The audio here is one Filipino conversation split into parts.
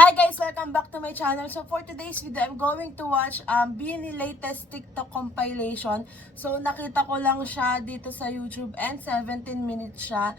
Hi guys! Welcome back to my channel. So for today's video, I'm going to watch Beanie latest TikTok compilation. So nakita ko lang siya dito sa YouTube and 17 minutes siya.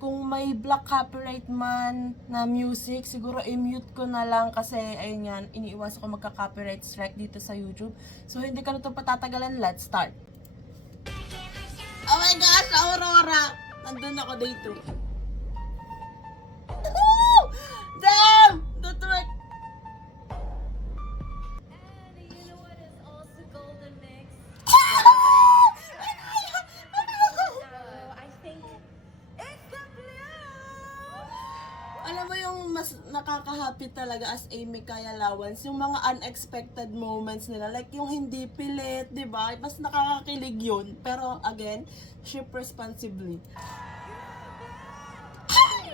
Kung may black copyright man na music, siguro i-mute ko na lang kasi ayun yan, iniiwas ko magka-copyright strike dito sa YouTube. So hindi ka na ito patatagalan, let's start! Oh my gosh! Aurora! Nandun ako day 2. Damn! That work! Alam mo yung mas nakaka-happy talaga as Amy Kaya Allowance, yung mga unexpected moments nila, like yung hindi pilit, di ba? Mas nakakakilig yun. Pero again, ship responsibly.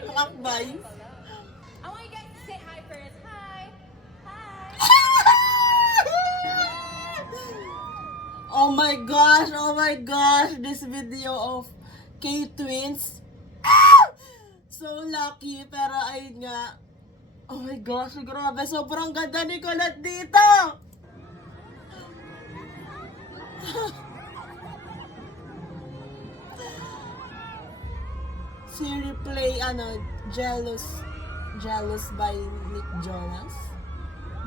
Makakbay. I want you guys to say hi first. Hi. Hi. Oh my gosh, this video of K-Twins. So lucky, pero ayun nga. Oh my gosh, grabe, sobrang ganda ni Colette dito. Si replay, Jealous by Nick Jonas.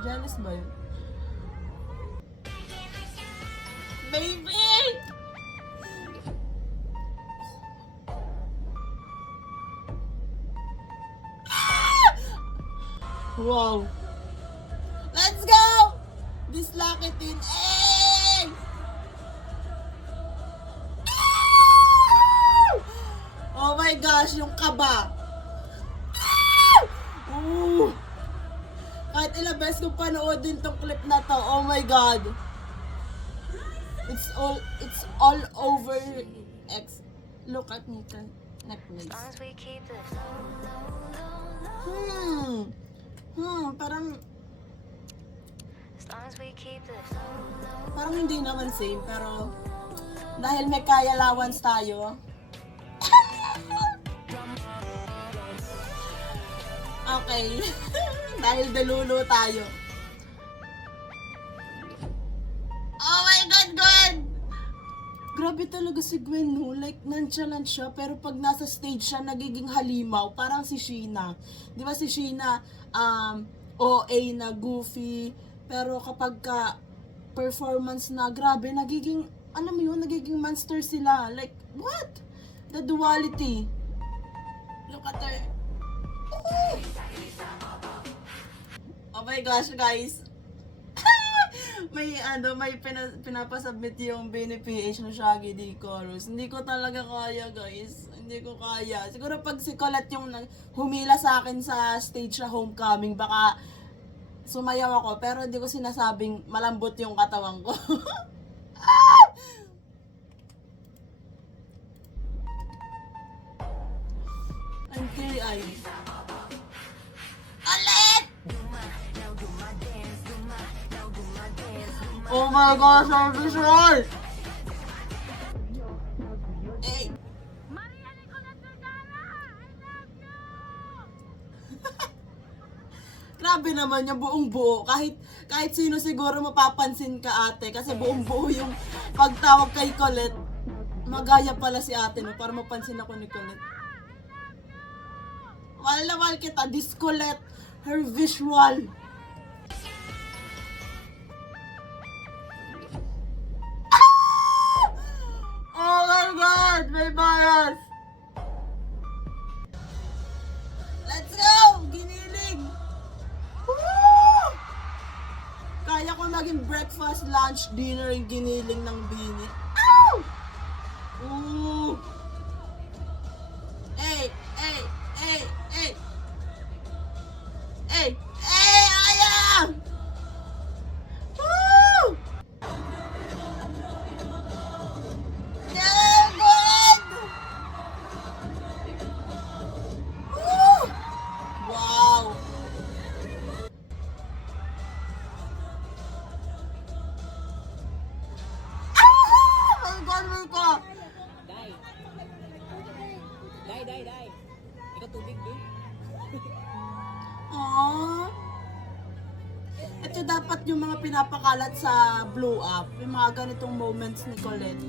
Jealous ba yun? Baby! Wow! Let's go! This lucky teen. Hey! Oh my gosh, yung kaba. Ooh. Kahit ilang beses kong panood din tong clip na to. Oh my god. It's all over X. Look at me, necklace. Parang hindi naman same, pero dahil may Kaya Allowance tayo. Okay. Dahil delulu tayo. Oh my God, Gwen! Grabe talaga si Gwen, no? Like, nonchalant siya, pero pag nasa stage siya, nagiging halimaw. Parang si Sheena. Di ba si Sheena, OA na, goofy. Pero kapag ka performance na, grabe, nagiging, alam mo yun, nagiging monster sila. Like, what? The duality. Look at her. Oh my gosh, guys. may pinapasubmit yung Beanie PH na Shaggy D chorus. Hindi ko talaga kaya, guys. Hindi ko kaya. Siguro pag si Colette yung humila sa akin sa stage sa homecoming, baka sumayaw ako. Pero hindi ko sinasabing malambot yung katawan ko. Ang ay. Alit! Oh my gosh, ang visual! Hey! Grabe naman yung buong buo. Kahit sino siguro mapapansin ka, ate. Kasi buong buo yung pagtawag kay Colette. Magaya pala si ate, no? Para mapansin ako ni Colette. Mahal na mahal kita. This Colette, her visual. Oh my God! May bias! Let's go! Giniling! Woo! Kaya ko maging breakfast, lunch, dinner yung giniling ng Beanie. Ow! Ooh! Hey! Hey! Hey! Hey! Hey! Hey! Ayang! Woo! Yeah, good! Woo! Wow! Ah! Ang ko! Dai. Ikaw tubig, di? Ito dapat yung mga pinapakalat sa blow up. Yung mga ganitong moments ni Colette.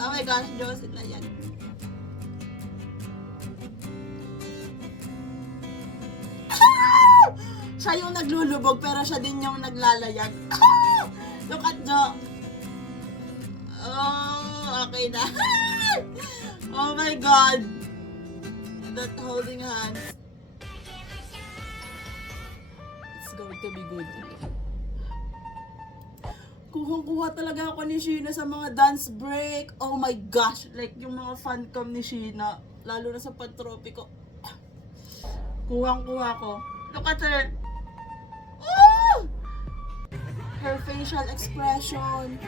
Oh my gosh, Diyos, sila yan. Siya yung naglulubog pero siya din yung naglalayag. Look at Jo. Oh, okay na. Oh my God. That holding hands. It's going to be good. Kuhang-kuha talaga ako ni Sheena sa mga dance break. Oh my gosh. Like yung mga fan cam ni Sheena. Lalo na sa Pantropiko. Kuhang-kuha ko. Look at her. Oh! Her facial expression.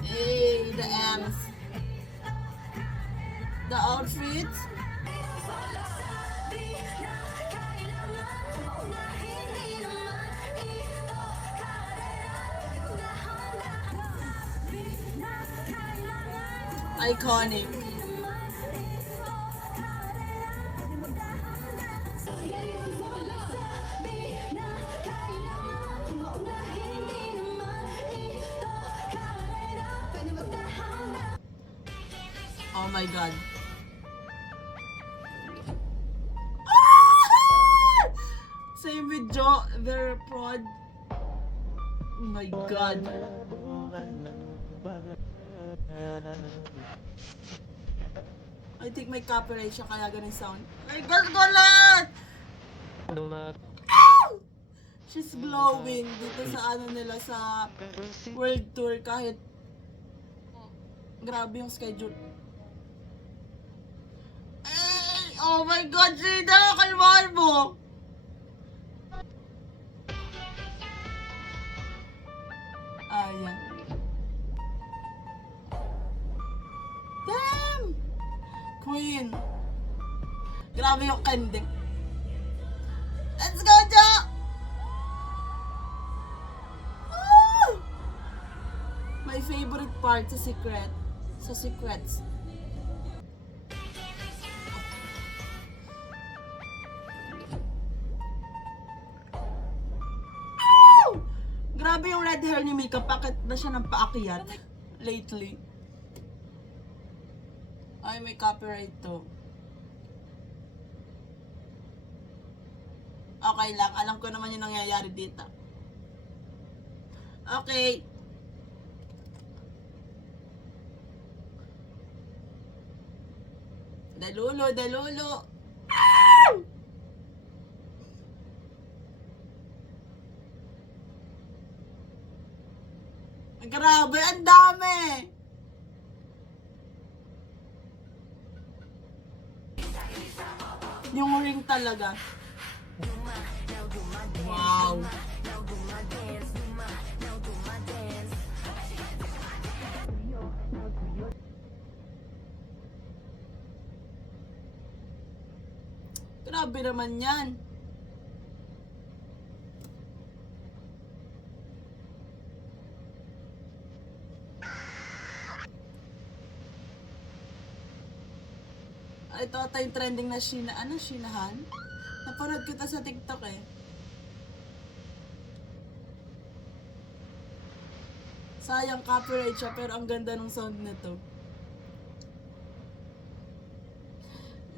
Hey, the arms. The outfits. Iconic. Oh my God. Same with Jo, very proud. Oh my God. I think may copyright siya kaya ganun sound. My God, Colette! She's glowing dito sa ano nila sa world tour kahit grabe yung schedule. Ay, oh my God, Gina! Kalmahan mo! Ayan. Damn! Queen! Grabe yung kending. Let's go, Jo! Woo! My favorite part sa secret. Sa secrets. Grabe yung red hair ni Mika. Bakit na siya ng paakyat lately? Ay, may copyright to. Okay lang. Alam ko naman yung nangyayari dito. Okay. Dalulo, dalulo. Grabe, ang dami! Yung ring talaga. Wow! Grabe naman yan. Ito ata yung trending na Sheena. Ano, Sheenahan? Napanood kita sa TikTok eh. Sayang copyright siya pero ang ganda ng sound nito.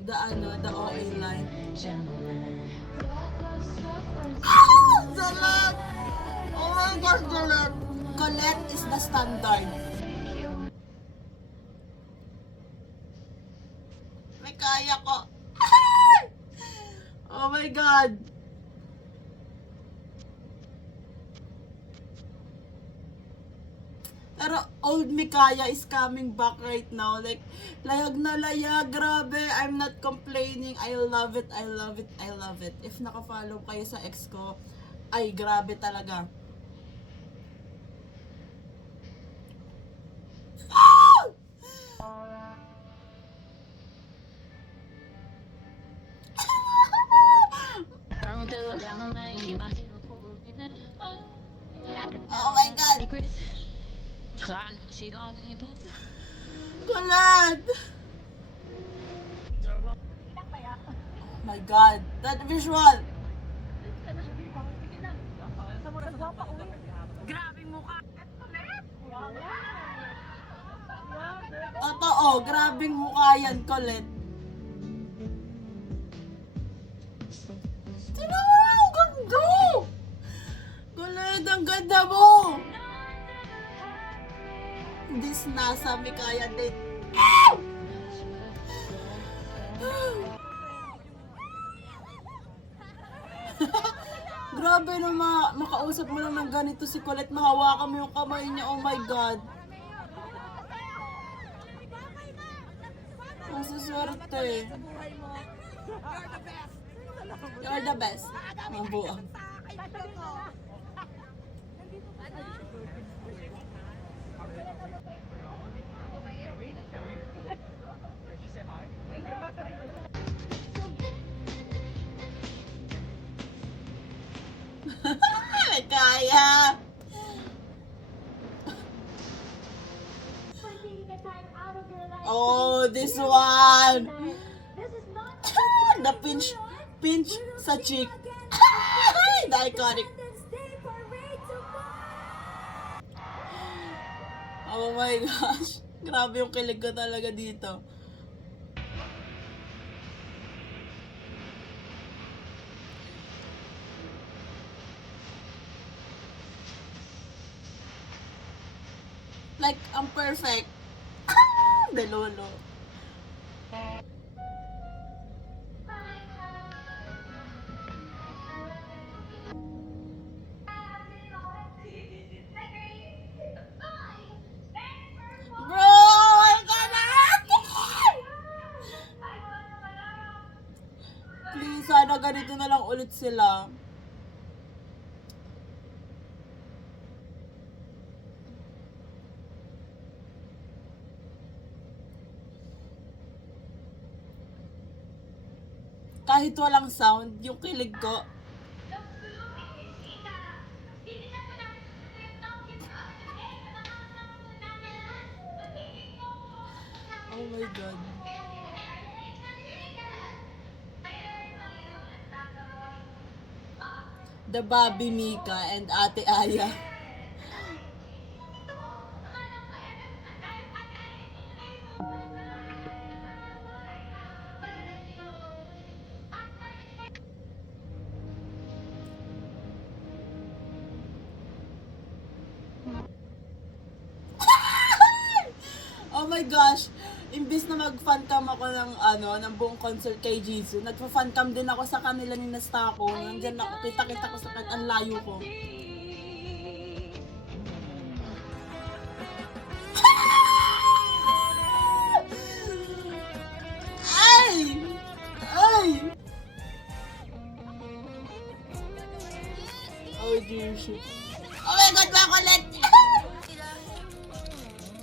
The OA line. Ah! Salat! Oh my gosh, Salat! Colette is the standard. May kaya ko. Oh my God! Pero old Mikaya is coming back right now. Like, layag na layag. Grabe. I'm not complaining. I love it. I love it. I love it. If naka-follow kayo sa ex ko, ay grabe talaga. Oh my God! Colette! My God! That visual! Totoo, grabing mukha yan, Colette. Tingnan mo, ang ganda! Colette, ang ganda mo! Hindi nasa Mikaya din. Grabe na makausap mo lang ng ganito si Colette, mahawakan mo yung kamay niya, oh my God. Ang suswerte. You're the best. Mabuang. Kaya. Oh, this one. The pinch sa cheek. The iconic. Oh my gosh. Grabe yung kilig ko talaga dito. Like, I'm perfect. Delolo. Bro! I cannot! Please, sana ganito na lang ulit sila. Kahit walang sound, yung kilig ko. Oh my God. The Bobby Mika and Ate Aya. Oh my gosh, imbis na mag-fancam ako ng buong concert kay Jisoo, nagfa-fancam din ako sa kanila ni Nastako. Nandiyan ako, kita-kita ko sa ang layo ko. Ay! Ay! Oh dear shit. Oh my God, Makulit!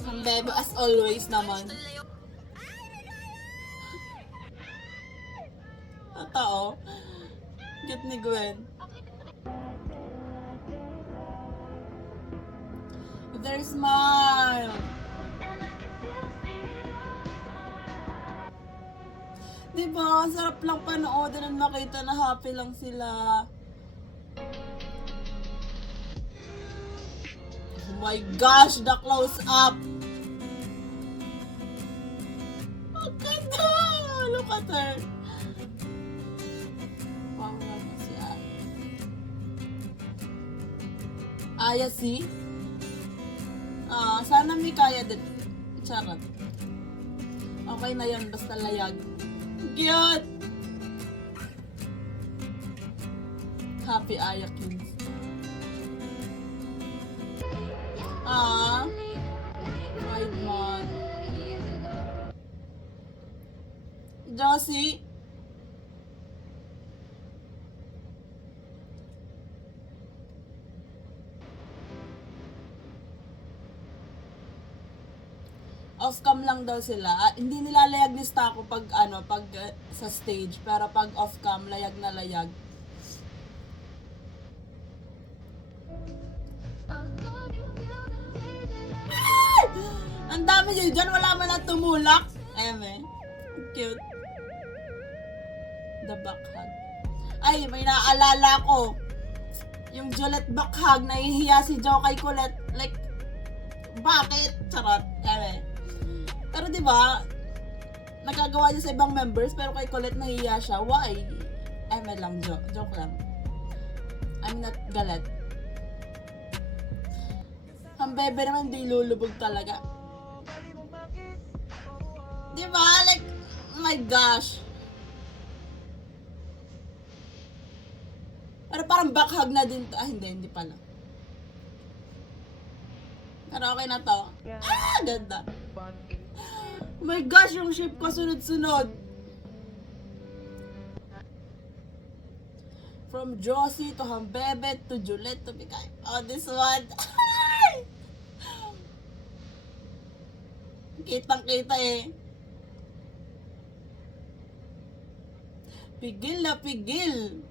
Ang bebo as always naman. Totoo. Cute ni Gwen. Their smile. Diba? Ang sarap lang panoodin na nakita na happy lang sila. Oh my gosh, the close up. Ang ganda! Look at her. Wow, naman si Aya. Aya, see? Sana may kaya din. Charot. Okay na yan, basta layag. Cute! Happy Aya Kids. Pride Month. Josie? Off-cam lang daw sila. Hindi nilalayag ni Stako pag sa stage, pero pag off-cam, layag na layag. Ang dami nyo dyan, wala man lang tumulak. Eme. Cute. The back hug. Ay, may naalala ko. Yung Juliet bakhag, nahihiya si Joe kay Colette. Like, bakit? Charot. Pero di ba nagagawa niya sa ibang members, pero kay Colette nahihiya siya. Why? Lang, joke lang. I'm not galit. Ang bebe naman di lulubog talaga. Di ba? Like, oh my gosh. Pero parang backhug na din to. Hindi pala. Pero okay na to. Ganda. Oh my gosh, yung shape ko sunod-sunod. From Josie to Hambebe to Juliet to Mikay. Oh, this one. Kitang-kita eh. Pigil na pigil.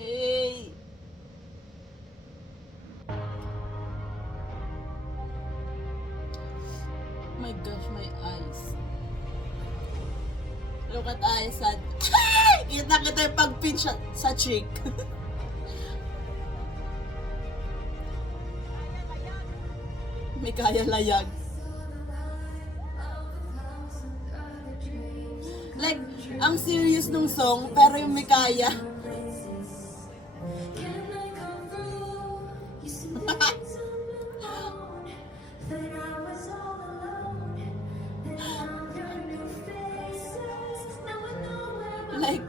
Hey. My gosh, my eyes. Look at eyes. Kita yung pag-pinch sa cheek. May kaya layag. Like, ang serious nung song, pero yung may kaya. Like,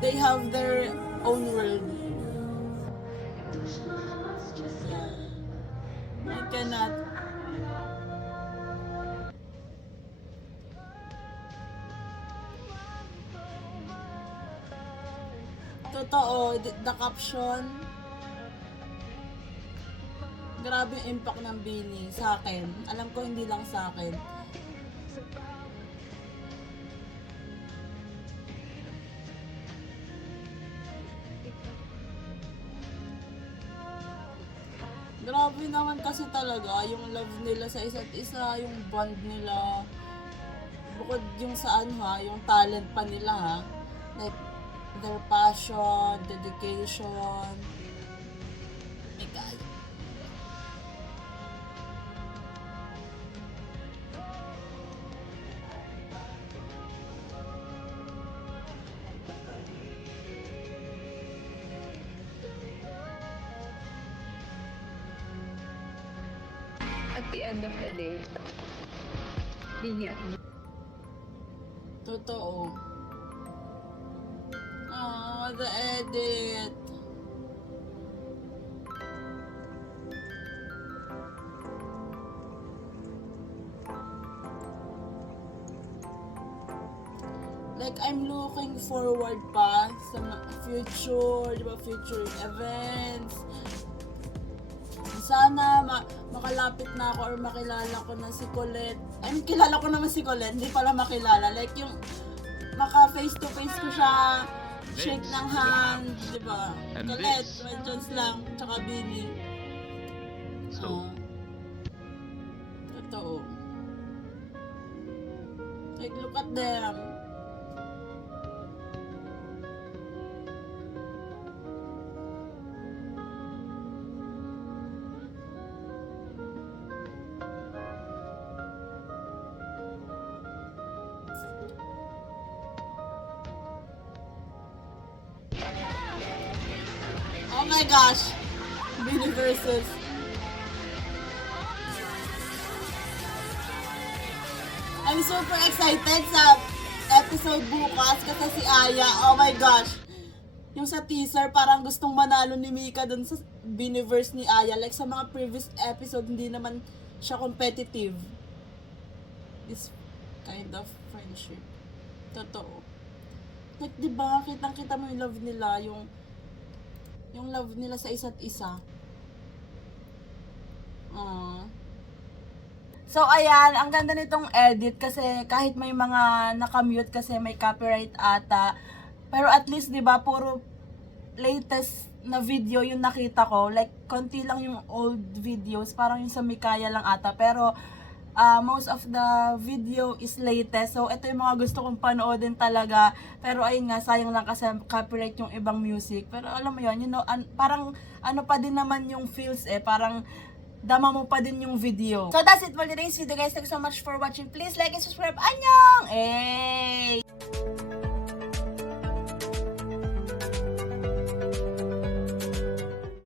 they have their own world. I cannot. Totoo, the caption. Grabe yung impact ng Bini sa akin. Alam ko hindi lang sa akin. Grabe naman kasi talaga yung love nila sa isa't isa, yung bond nila. Bukod yung saan yung talent pa nila like their passion, dedication. My God. At the end of the day, hindi niya. Totoo. The edit. Like, I'm looking forward pa sa future, di ba, future events. Sana makalapit na ako or makilala ko na si Colette. I mean, kilala ko naman si Colette, hindi pala makilala. Like, yung maka face to face ko siya, shake ng hand, di ba? Colette, mentions lang, tsaka Bini. Totoo. Like, look at them. Oh my gosh! Bini versus. I'm super excited sa episode bukas kasi si Aya, oh my gosh! Yung sa teaser, parang gustong manalo ni Mika dun sa Biniverse ni Aya. Like sa mga previous episode, hindi naman siya competitive. This kind of friendship. Totoo. Like, diba, kitang-kita mo yung love nila, yung love nila sa isa't isa. So, ayan, ang ganda nitong edit kasi kahit may mga nakamute kasi may copyright ata, Pero at least, di ba, puro latest na video yung nakita ko. Like, konti lang yung old videos. Parang yung sa Mikaya lang ata. Pero, most of the video is latest. So, ito yung mga gusto kong panoodin talaga. Pero, ayun nga, sayang lang kasi copyright yung ibang music. Pero, alam mo yun, parang, ano pa din naman yung feels parang, dama mo pa din yung video. So, that's it for today's video, guys. Thanks so much for watching. Please like and subscribe. Annyeong!